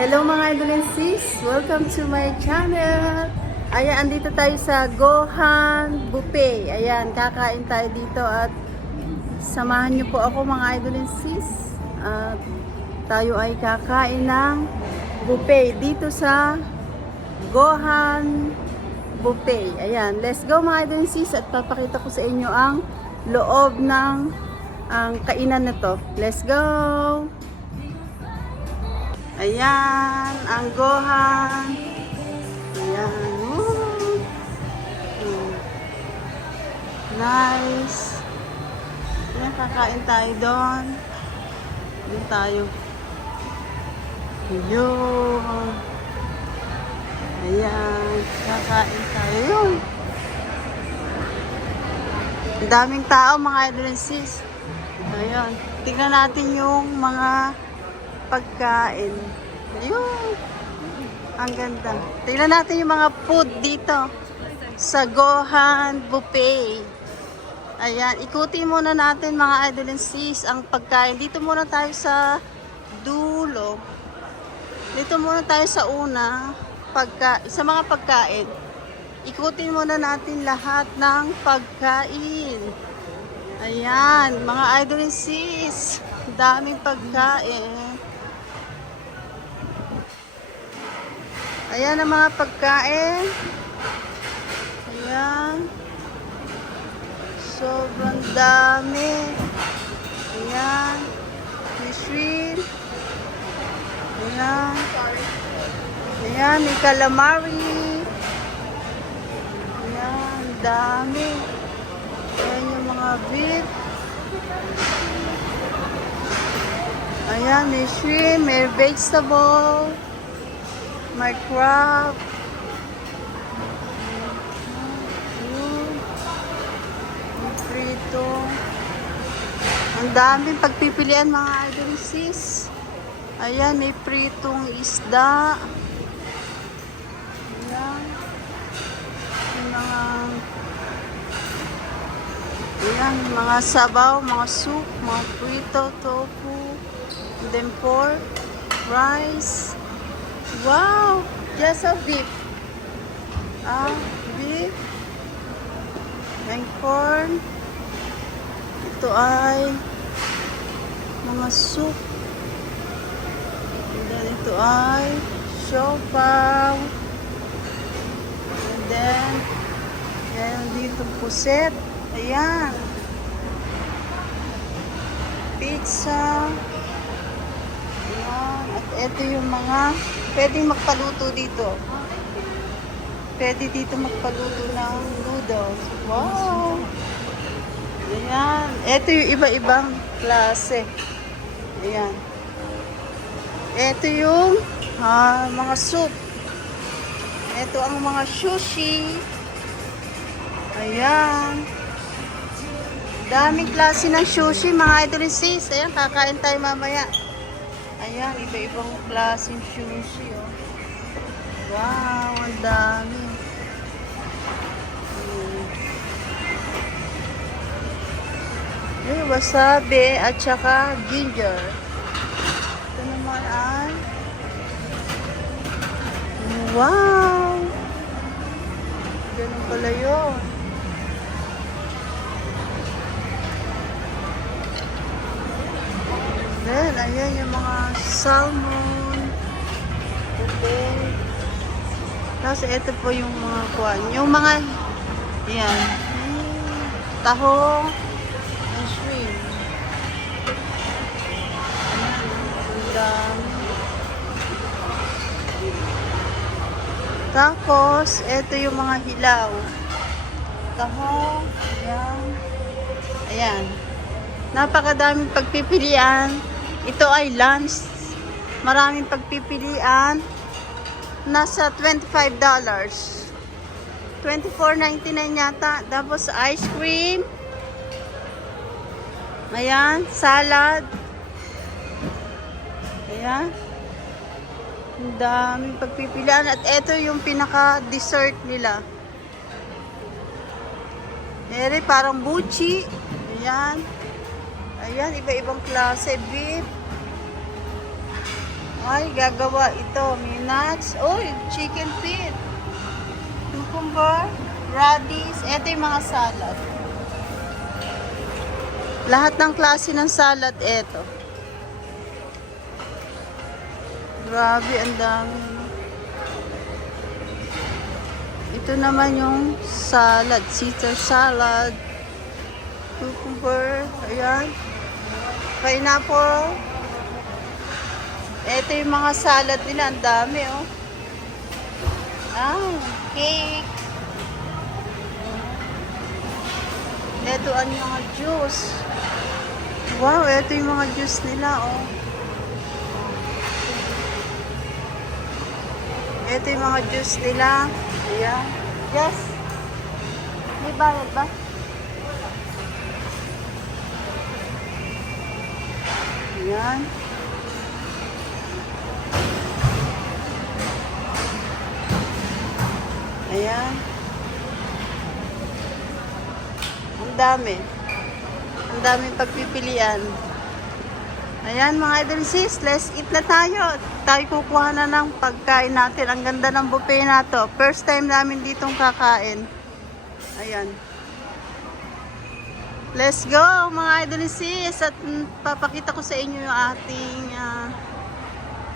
Hello mga idol and sis! Welcome to my channel! Ayan, andito tayo sa Gohan Buffet. Ayan, kakain tayo dito at samahan niyo po ako mga idol and sis. At tayo ay kakain ng buffet dito sa Gohan Buffet. Ayan, let's go mga idol and sis at papakita ko sa inyo ang loob ng kainan na to. Let's go! Ayan, ang Gohan. Ayan. Woo. Nice. Ayan, kakain tayo doon. Doon tayo. Yun. Ayan, kakain tayo. Yun. Ang daming tao, mga idol and sis. Ayan, tingnan natin yung mga pagkain. Ayun. Ang ganda. Tingnan natin yung mga food dito sa Gohan Buffet. Ayan. Ikutin muna natin mga idol and sis ang pagkain. Dito muna tayo sa dulo. Dito muna tayo sa una. Sa mga pagkain. Ikutin muna natin lahat ng pagkain. Ayan. Mga idol and sis. Daming pagkain. Ayan ang mga pagkain. Ayan. Sobrang dami. Ayan. May shrimp. Ayan. Ayan, may calamari. Ayan, dami. Ayan yung mga beef. Ayan, may shrimp, may vegetable. My crab. Prito. Ang daming pagpipilian mga idol sis. Ayan, may pritong isda. Ayan. Ayan, mga sabaw, mga soup, mga prito, tofu, and then pork, rice. Wow! Just a beef. Beef. And corn. Ito ay mga soup. And then ito ay siopaw. And then yan dito puset. Ayan. Pizza. Ayan. At ito yung mga pwedeng magpaluto dito. Pwede dito magpaluto ng noodles. Wow! Ayan. Ito yung iba-ibang klase. Ayan. Ito yung mga soup. Ito ang mga sushi. Ayan. Daming klase ng sushi, mga idol sis. Ayan, kakain tayo mamaya. Ayan, iba-ibang klaseng sushi, oh. Wow, ang dami. Wasabi at saka ginger. Ito naman ay wow! Ganun pala yun. Then, ayan yung mga salmon. Okay. Tapos, ito po yung mga kuwan. Yung mga, ayan, tahong, and shrimp. Ayan, tapos, ito yung mga hilaw. Tahong, ayan. Ayan. Napakadaming pagpipilian. Ito ay lunch. Maraming pagpipilian. Nasa $25. $24.99 yata. Tapos ice cream. Ayan, salad. Ayan. Ang daming pagpipilian. At ito yung pinaka-dessert nila. Ere, parang buchi. Ayan. Ayan, iba-ibang klase. Beef. Ay, gagawa ito. May nuts. Uy, chicken feet. Cucumber, radish. Ito yung mga salad. Lahat ng klase ng salad, ito. Grabe, ang dami. Ito naman yung salad. Caesar salad. Cucumber. Ayan. Pineapple. Ito yung mga salad nila. Ang dami, oh. Ah, cake. Ito ang mga juice. Wow, ito yung mga juice nila, oh. Ito yung mga juice nila. Ayan. Yes. May bayad ba? Ayan. Ayan. Ang dami. Ang daming pagpipilian. Ayan mga idol sis, let's eat na tayo. Tayo kukuha na ng pagkain natin. Ang ganda ng buffet na to. First time namin ditong kakain. Ayan. Let's go mga idol sis. At papakita ko sa inyo yung ating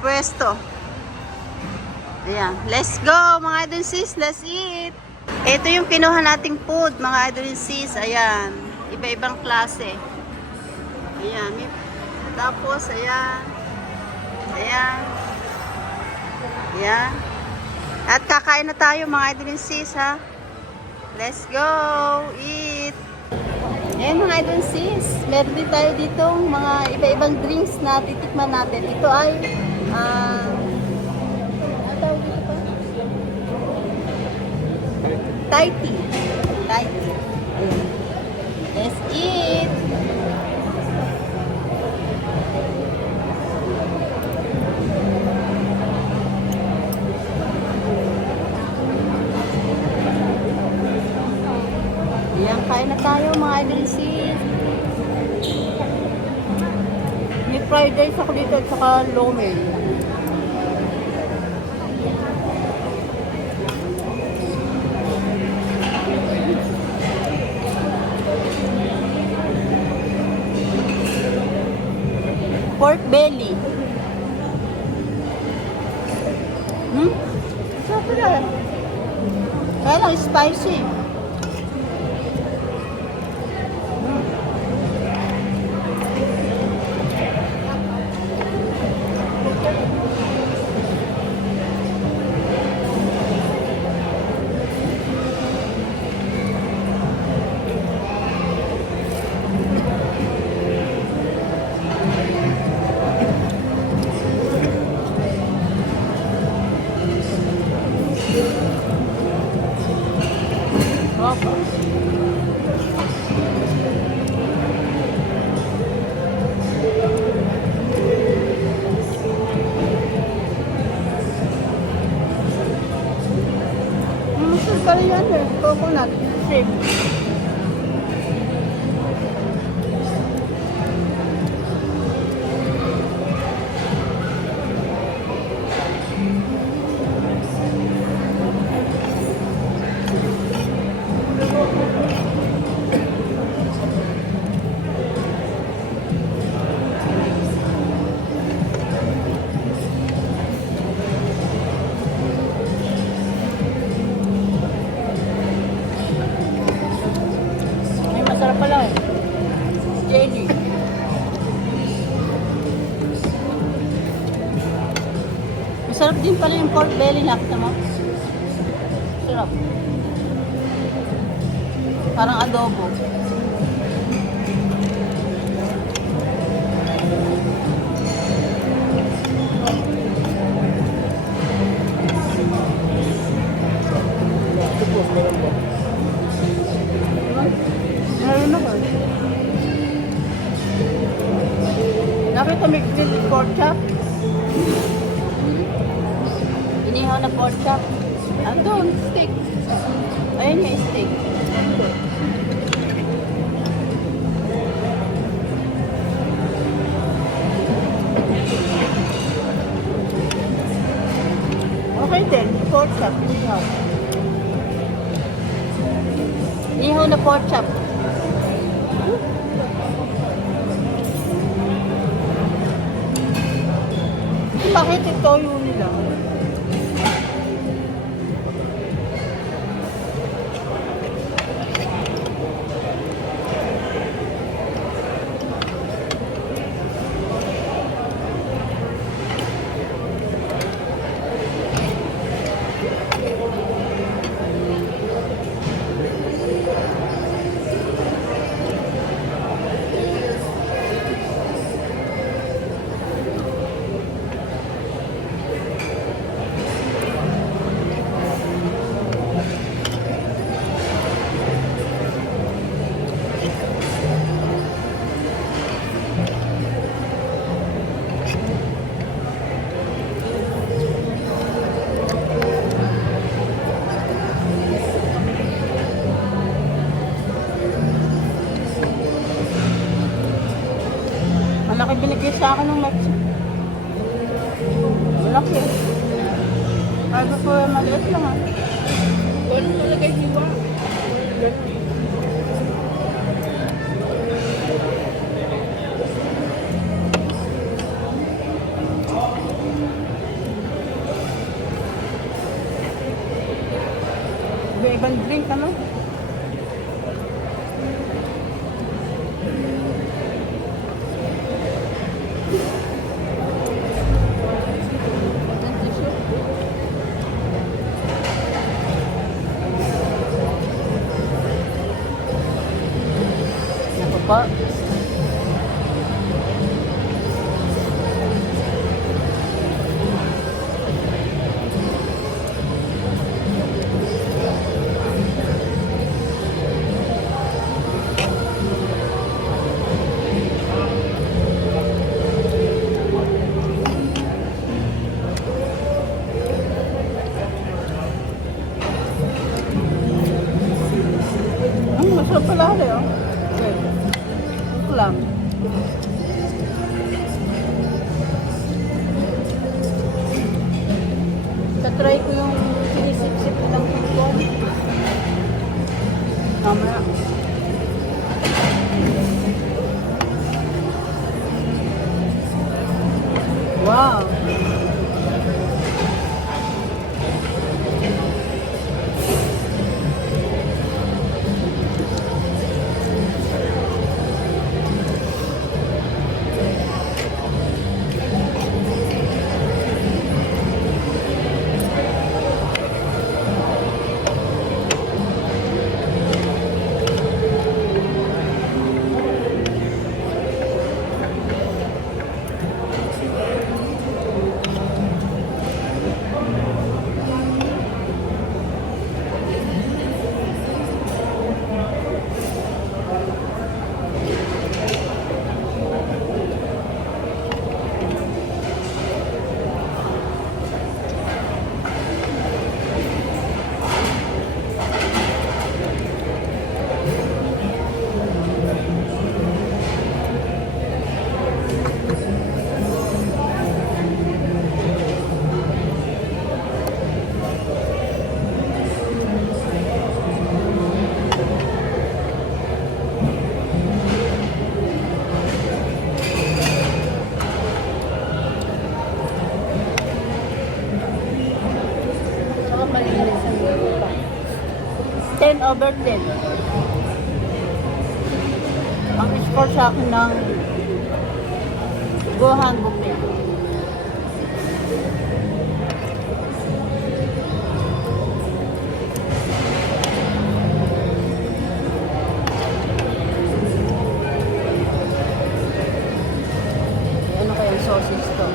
pwesto. Ayan. Let's go mga idol sis. Let's eat. Ito yung kinuha nating food mga idol sis. Ayan. Iba-ibang klase. Ayan. Tapos, ayan. Ayan. Ayan. At kakain na tayo mga idol sis ha. Let's go. Eat. Ayan mga idol sis. Meron din tayo dito mga iba-ibang drinks na titikman natin. Ito ay ano tawag dito pa? Thai tea. Thai tea. Ayan. Let's eat. Ayan, kain na tayo mga idol sis. May fried rice ako dito at saka lo mein. Pork belly. Sarap na. Kaya lang spicy. Masarap pala yan eh. Coconut. Shake. Masarap pala eh. Jelly. Masarap din pala yung pork belly, nakita mo? Sarap. Parang adobo. Meron na ba? Nakita may grilled pork chop? Inihaw na pork chop. Andun, steak. Ayun yung steak. Okay din, pork chop. Ihaw. Ihaw na pork chop. Bakit ito yung nila? Malaki binigay sa akin ng Mexico. Malaki. Sabi ko, maliit lang ah. Ano talaga hiwa? Iba-ibang drink ano? Pa. Masarap pala rin oh. Lang. Tatry ko yung sinisip-sip ng pumpon. Mamaya. Wow! Saka malinis ang luto pa. 10/10. Ang score sa akin ng Gohan Buffet. Ano kayang sausage to?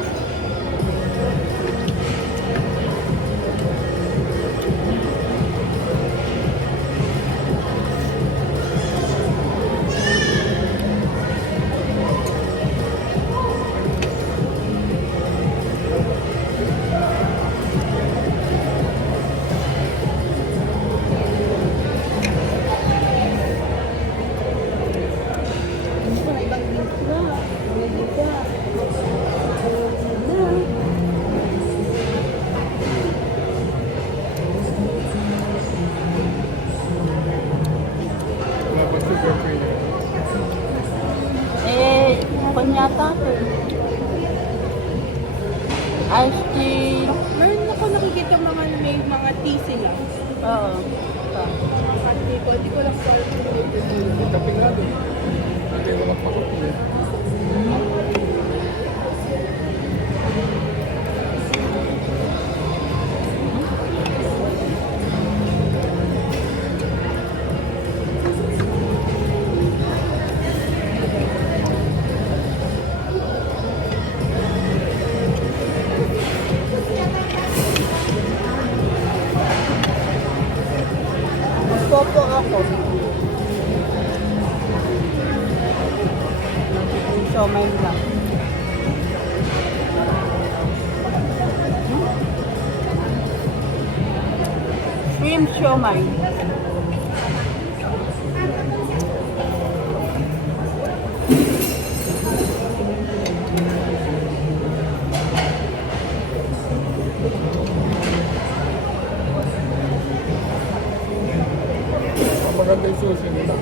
Meron ako nakikita mga may mga tea sila. Oo. Mga kanti ko. Hindi ko lang po alam kung ito dito. Kape nga doon. Hindi wala pa kape. Magpopo ako. Siomay lang. Shrimp siomay. Maganda yung sushi nila.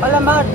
Palamad.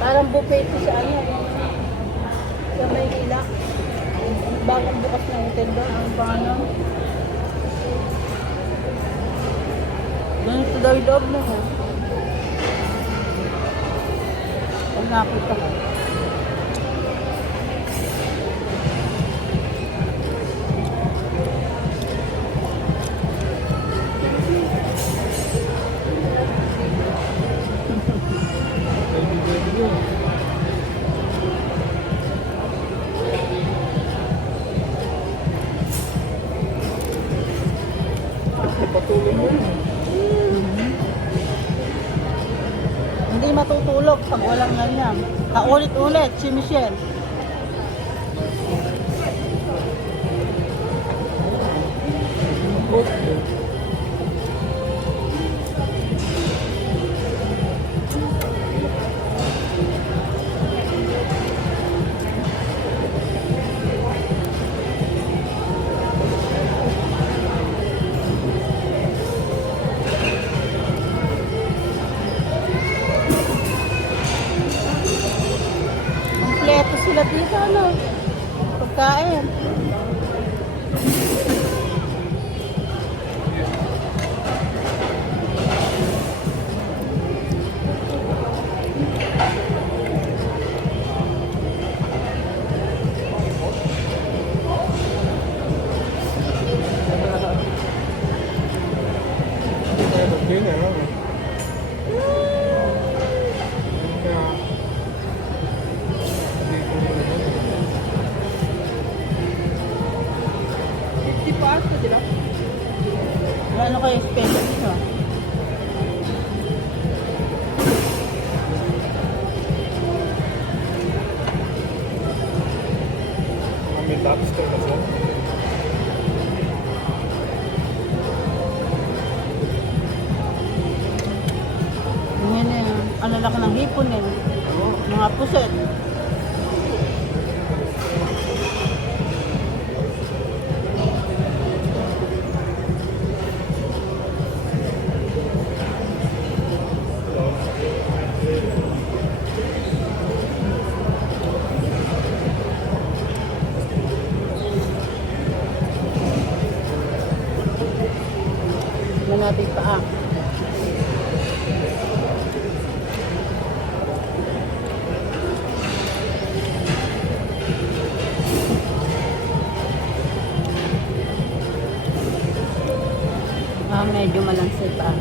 Parang buffet ito sa ano. Sa Maynila. Bagong bukas na hotel doon. Ang pangalan. Ganito daw yung loob mo. Pag nakita ko. Patuloy mo yun. Hindi matutulog pag walang ganyan. Paulit-ulit si Michelle. Kompleto sila dito, ano? Pagkain. Ganyan, ano? Kaya, Hindi po aso sila. Ano kayo special dito? may lobster kasi. Yan eh. Ano laki ng hipon eh. Ano? Mga puset. Tignan natin yung paa. medyo malansay pa.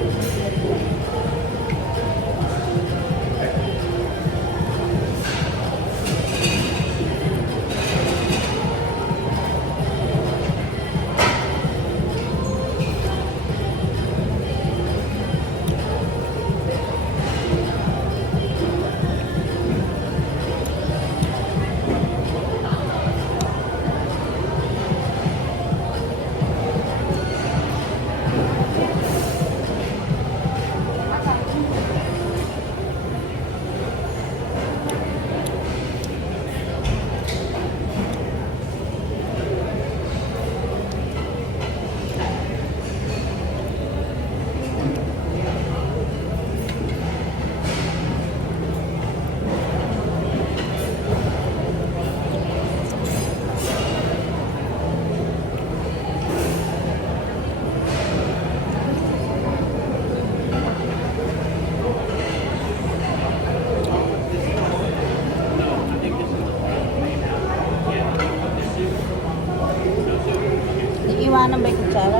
Iiwanan ba yung kutsara?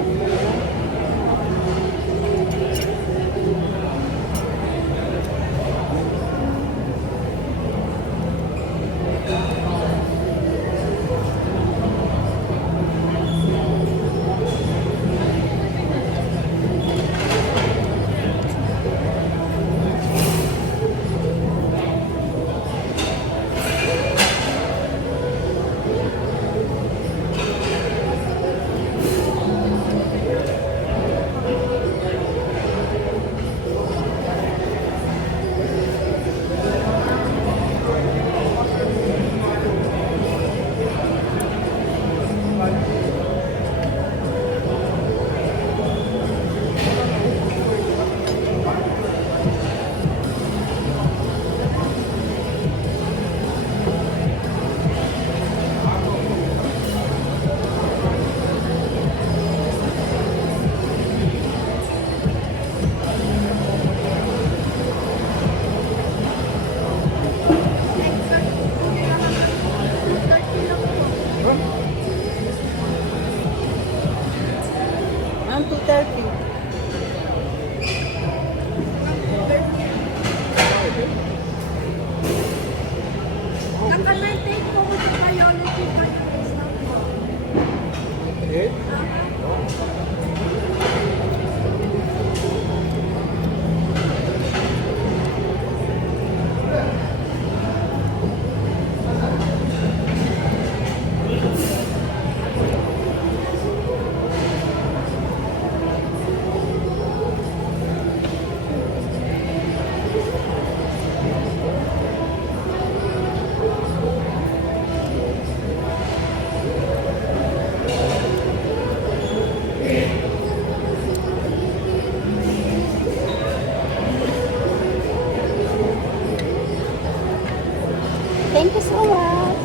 Ang 2:30. Naka-maintain po ko sa biology pa yung exam ko. Eh? Thank you so much.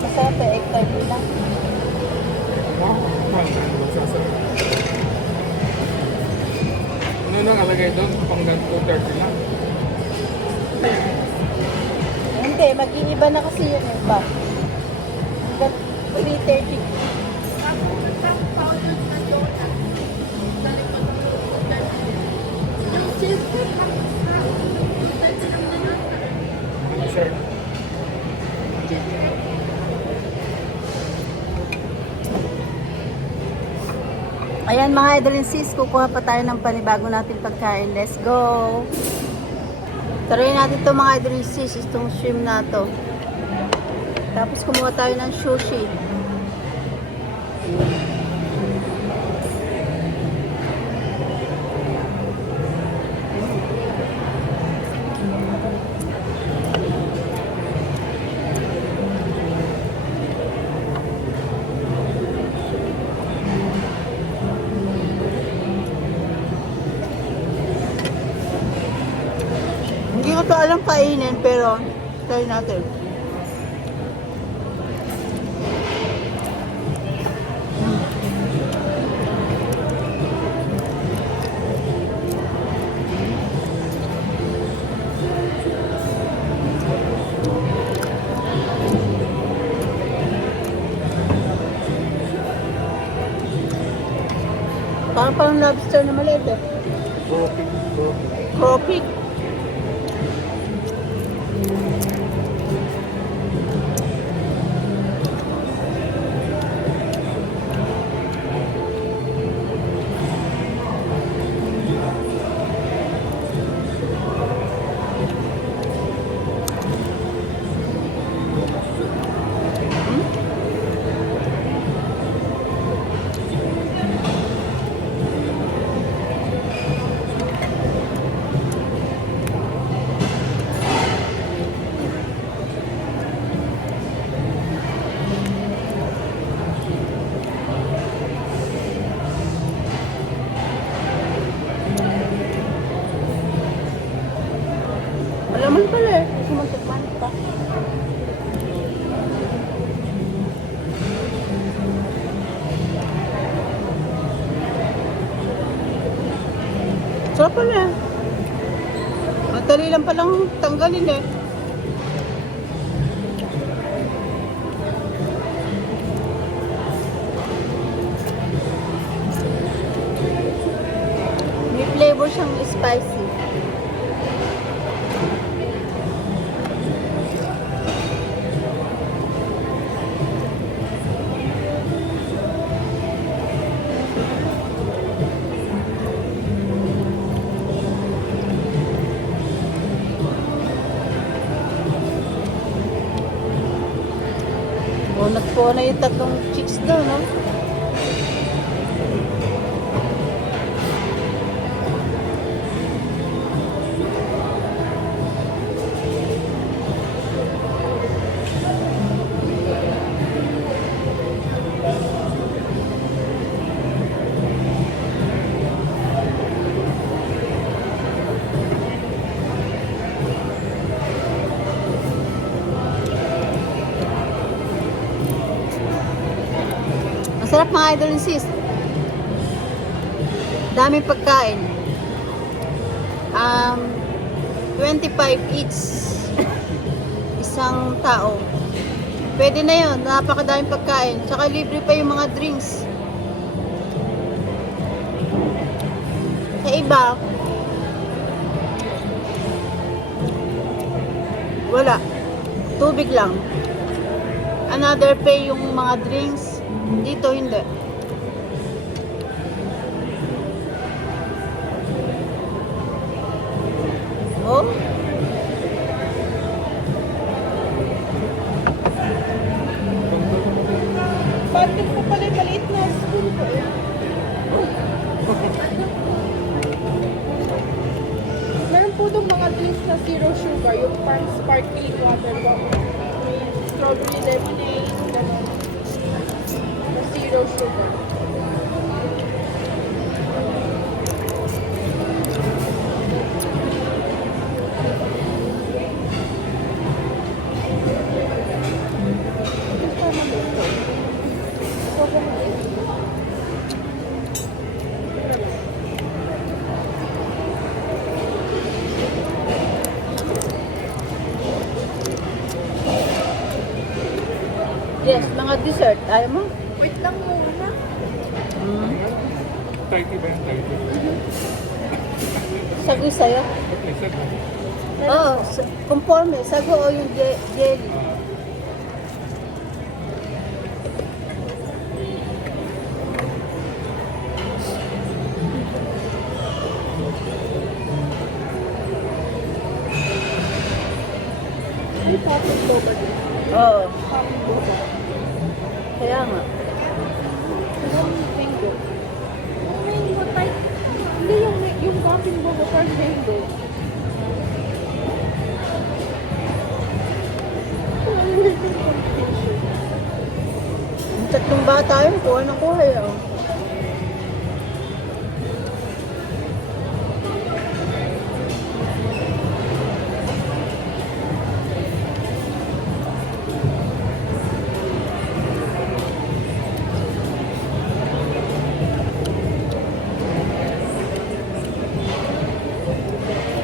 Masarap eh, egg tart nila. Ano nang alagay doon? Panggang 2:30 lang. Hindi, mag-iiba na kasi yun eh ba? Hanggang 3:30. Tapos nagpapawalod na donut. Sa likod ng donut. Yung cheesecake, tapos na. Dahil lang na nasa. Sure. Ayan mga idol and sis, kukuha pa tayo ng panibago natin pagkain. Let's go! Taruin natin ito mga idol and sis, itong shrimp na to. Tapos kumuha tayo ng sushi. Hindi ko to alam kainin pero try natin. Parang lobster na maliit eh. Crawfish. Crawfish. Malaman pala eh. Sumuntikman pa. Sarap pala eh. Madali lang palang tanggalin eh. May flavor siyang spicy. Oh, nagpo na yung tatlong chicks daw, no? Masarap mga idol and sis. Daming pagkain. 25 each. Isang tao. Pwede na yun. Napakadaming pagkain. Tsaka libre pa yung mga drinks. Sa iba, wala. Tubig lang. Another pay yung mga drinks. Dito hindi. Oh. Bakit po pala yung maliit na spoon ko eh? Meron po itong mga drinks na zero sugar, yung parang sparkling water. May strawberry lemonade, gano'n. Na zero sugar. Yes, mga dessert. Ayaw mo? Wait lang muna. Taiti ba yung taiti? Sago sa'yo? Okay, sir. Oo, conforme. Sago o yung jelly. Ay, topic ko ba din? Oo. Parang buko. Kaya nga. Parang mango. Mango type. Hindi yung coffee buko, parang mango. Yung tatlong bata yun, kuha ng kuha yun.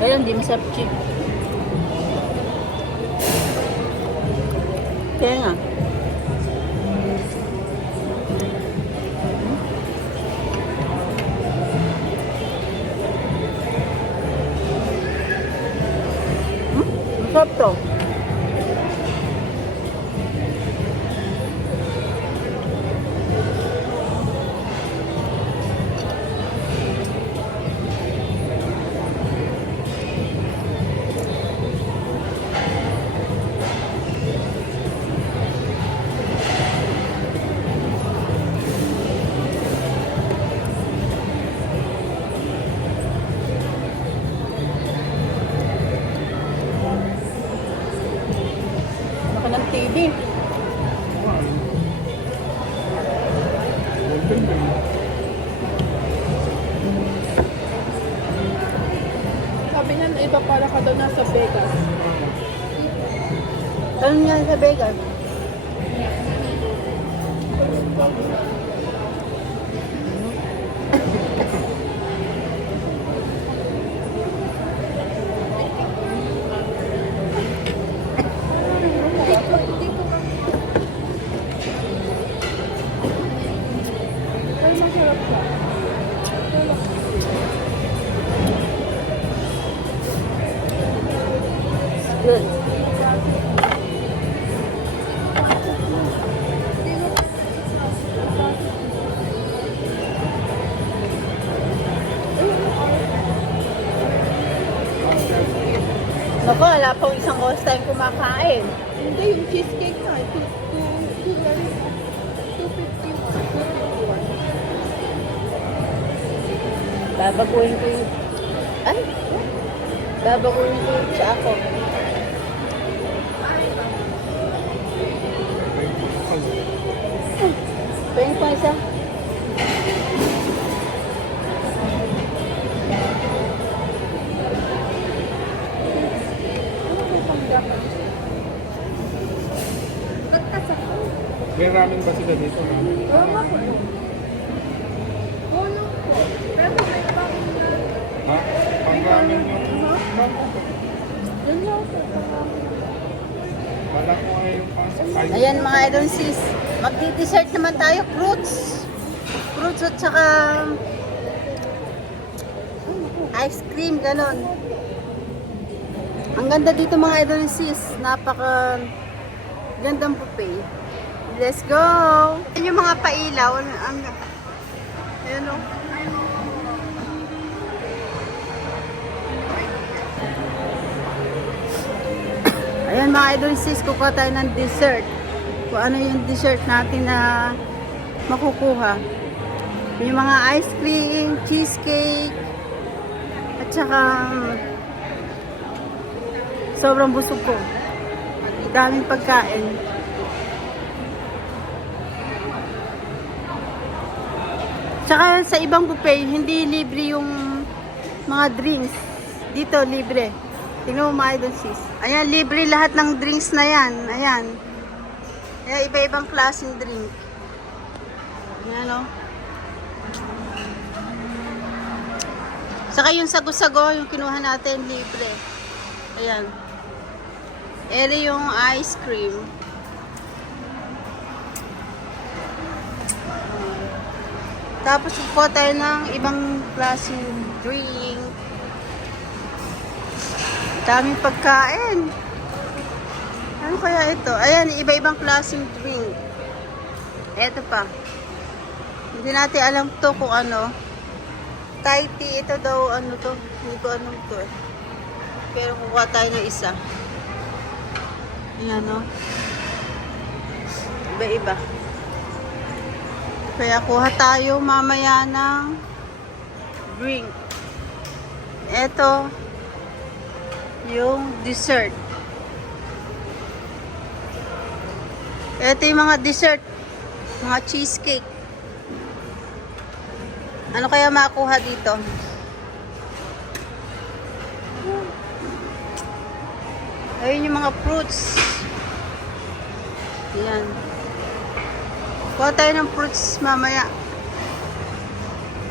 Kaya hindi masarap chip. Kaya nga. Masarap to. Baka ng TV. Golden ba yun? Sabi niya, iba para ka daw nasa Vegas. Tanong niya sa Vegas. Ay, masarap siya. Good. Naku, wala pang isang oras tayong kumakain. Hindi, yung cheesecake na. 251. Babaguhin ko yung... Ay! Babaguhin ko yung sa ako. Pwede pa isa? May ramen ba sila dito? Oo nga po. Bolong po. Pero may pang... Ha? Pang ramen yung... Yun lang po. Wala ko ngayon pang sakay. Ayan mga idol sis. Magdi-dessert naman tayo. Fruits. Fruits at saka... ice cream, ganon. Ang ganda dito mga idol sis. Napaka... gandang buffet. Let's go! Yan yung mga pailaw. Ayan o. Ayan mga idol sis, kukuha tayo ng dessert. Kung ano yung dessert natin na makukuha. Yung mga ice cream, cheesecake, at saka sobrang busog ko. At daming pagkain. Tsaka sa ibang buffet, hindi libre yung mga drinks. Dito, libre. Tingnan mo mga idol sis. Ayan, libre lahat ng drinks na yan. Ayan. Ayan, iba-ibang klaseng drink. Ayan o. Saka yung sago-sago, yung kinuha natin, libre. Ayan. Ere yung ice cream. Tapos kukuha tayo ng ibang klaseng drink. Daming pagkain. Ano kaya ito? Ayan, iba-ibang klaseng drink. Ito pa. Hindi natin alam to kung ano. Thai tea. Ito daw, ano to. Hindi ko anong to eh. Pero kukuha tayo ng isa. Ayan o. Iba-iba. Kaya kuha tayo mamaya ng drink. Ito, yung dessert. Ito yung mga dessert. Mga cheesecake. Ano kaya makuha dito? Ayun yung mga fruits. Ayan. Kuha tayo ng fruits mamaya.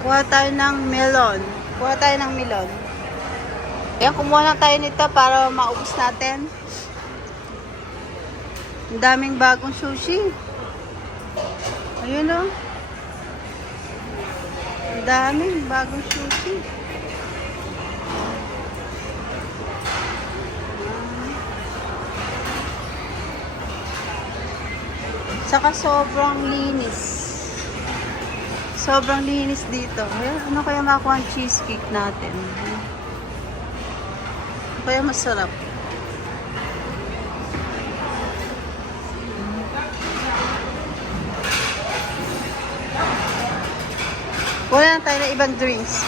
Kuha tayo ng melon. Kuha tayo ng melon. Ayan, kumuha lang tayo nito para maubos natin. Ang daming bagong sushi. Ayun o. Ang daming bagong sushi. Tsaka sobrang linis. Sobrang linis dito. Ayan, ano kaya makuha ang cheesecake natin? Ano kaya masarap? Wala na tayo na ibang drinks.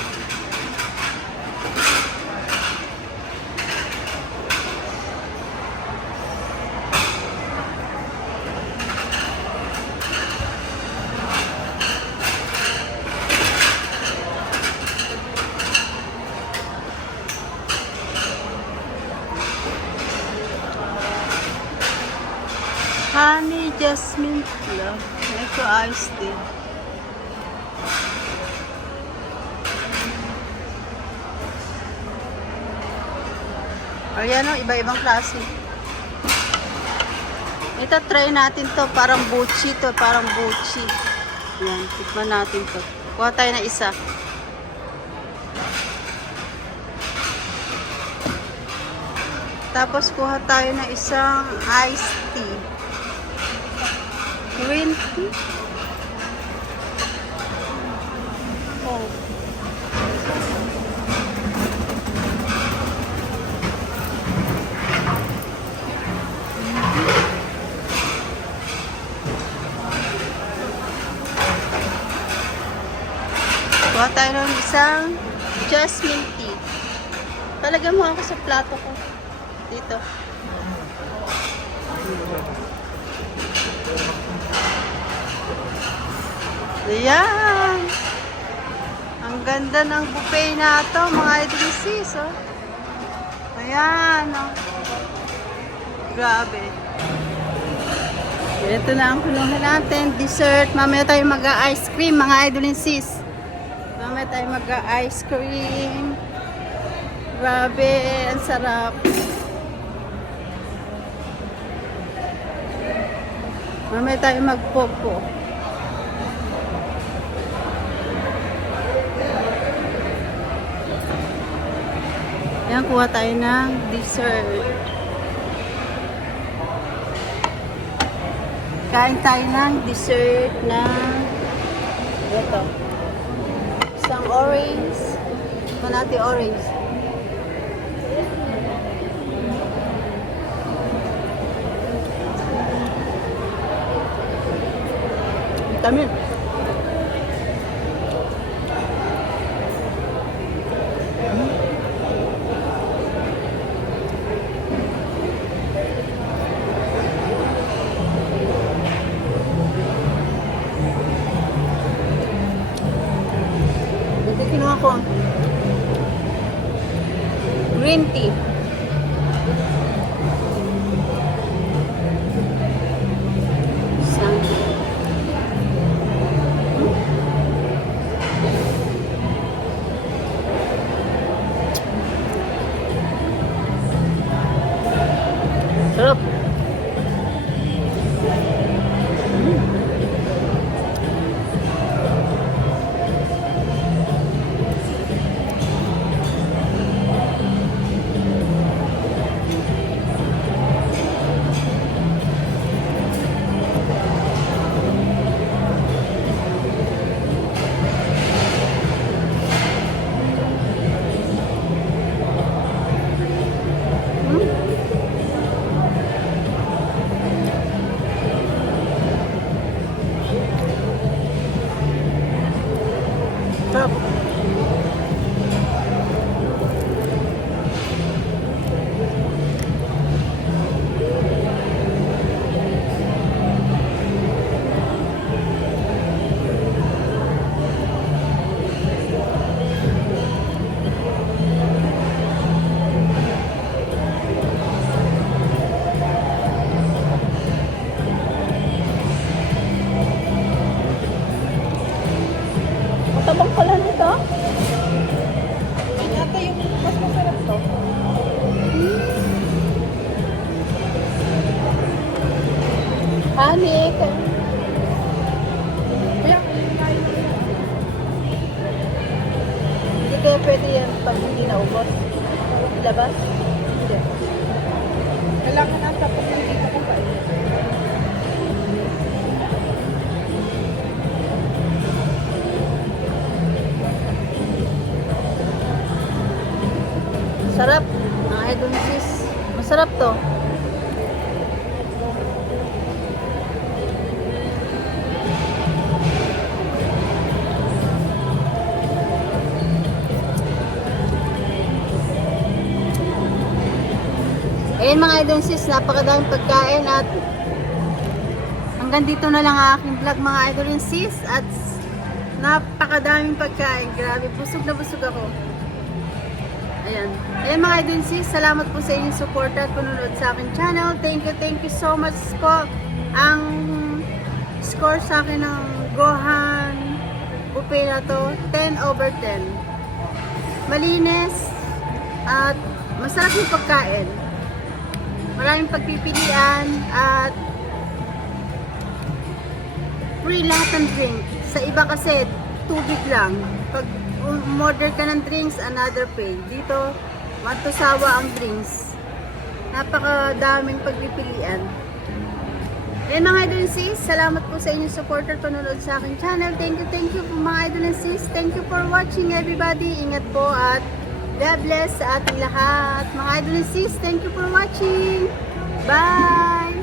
Honey Jasmine Love. Ito iced tea. Ayan o, iba-ibang klase. Ito, try natin to. Parang buchi to. Parang buchi. Ayan, tikman natin to. Kuha tayo na isa. Tapos kuha tayo na isang iced tea. Green tea. Oh. Kuha tayo ng isang jasmine tea. Talagyan mo ako sa plato ko. Dito. Ayan. Ang ganda ng buffet na ito, mga idolisis, oh. Ayan, oh. Grabe. Ito na ang kulungan natin. Dessert. Mamaya tayo mag-ice cream, mga idolisis. Mamaya tayo mag-ice cream. Grabe, ang sarap. Mamaya tayo magpopo. Ayan, kuha tayo ng dessert. Kain tayo ng dessert na ito. Isang orange. Ito natin orange. Tamin. Ito kinuha ko. Green tea. Sarap. Sarap. Tabang pala nito. Yun yata yung mas masarap to. Honey. Kaya kinain mo yan. Hindi kaya pwede yan pag hindi naubos. Labas? Hindi. Kailangan nasa pag nandito ko pa eh. Sarap. Mga idol sis. Masarap to. Ayan mga idol sis, napakadaming pagkain at hanggang dito na lang ang aking vlog mga idol sis at napakadaming pagkain. Grabe, busog na busog ako. Ayan. Ayan mga idol sis, salamat po sa inyong support at panunod sa aking channel. Thank you so much po. Ang score sa akin ng Gohan buffet na to, 10/10. Malinis at masarap yung pagkain. Maraming pagpipilian at free lahat ng drink. Sa iba kasi, tubig lang. Pag umorder ka ng drinks, another pay. Dito, matusawa ang drinks. Napakadaming pagpipilian. Ayan mga idol sis, salamat po sa inyong supporter panonood sa aking channel. Thank you po mga idol sis. Thank you for watching everybody. Ingat po at God bless sa ating lahat. Mga idol sis, thank you for watching. Bye!